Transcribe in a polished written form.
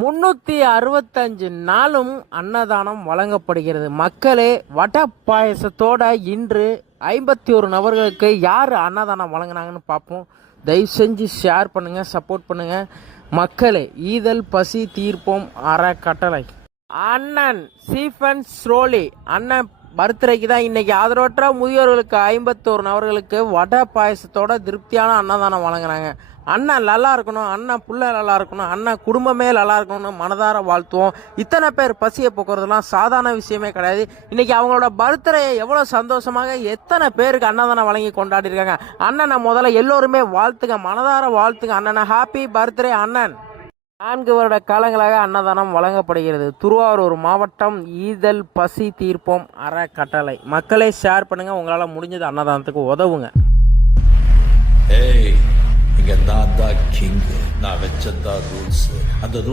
365 நாளும் அன்னதானம் வழங்கப்படுகிறது. மக்களே, வடை பாயசத்தோட இன்று 51 நபர்களுக்கு யார் அன்னதானம் வழங்கினாங்கன்னு பார்ப்போம். தயவு செஞ்சு ஷேர் பண்ணுங்க, சப்போர்ட் பண்ணுங்க. மக்களே, ஈதல் பசி தீர்ப்போம் அறக்கட்டளை அண்ணன் ஸ்டீஃபன் ஸ்ரோலி அண்ணன் பர்த்டேக்கு தான் இன்னைக்கு ஆதரவற்ற முதியோர்களுக்கு 51 நபர்களுக்கு வடை பாயசத்தோட திருப்தியான அன்னதானம் வழங்குறாங்க. அண்ணன் நல்லா இருக்கணும், அண்ணன் புள்ள நல்லா இருக்கணும், அண்ணன் குடும்பமே நல்லா இருக்கணும்னு மனதார வாழ்த்துவோம். இத்தனை பேர் பசியை போக்குறதுலாம் சாதாரண விஷயமே கிடையாது. இன்னைக்கு அவங்களோட பர்த்டே எவ்வளோ சந்தோஷமாக எத்தனை பேருக்கு அன்னதானம் வழங்கி கொண்டாடி இருக்காங்க. அண்ணனை முதல்ல எல்லோருமே வாழ்த்துங்க, மனதார வாழ்த்துங்க அண்ணனை. ஹாப்பி பர்த்டே அண்ணன். 4 வருட காலங்களாக அன்னதானம் வழங்கப்படுகிறது. திருவாரூர் மாவட்டம் ஈதல் பசி தீர்ப்போம் அறக்கட்டளை. மக்களே, ஷேர் பண்ணுங்க, உங்களால் முடிஞ்சது அன்னதானத்துக்கு உதவுங்க. இங்க நான் தான் கிங், நான் வச்சதான் ரூல்ஸ். அந்த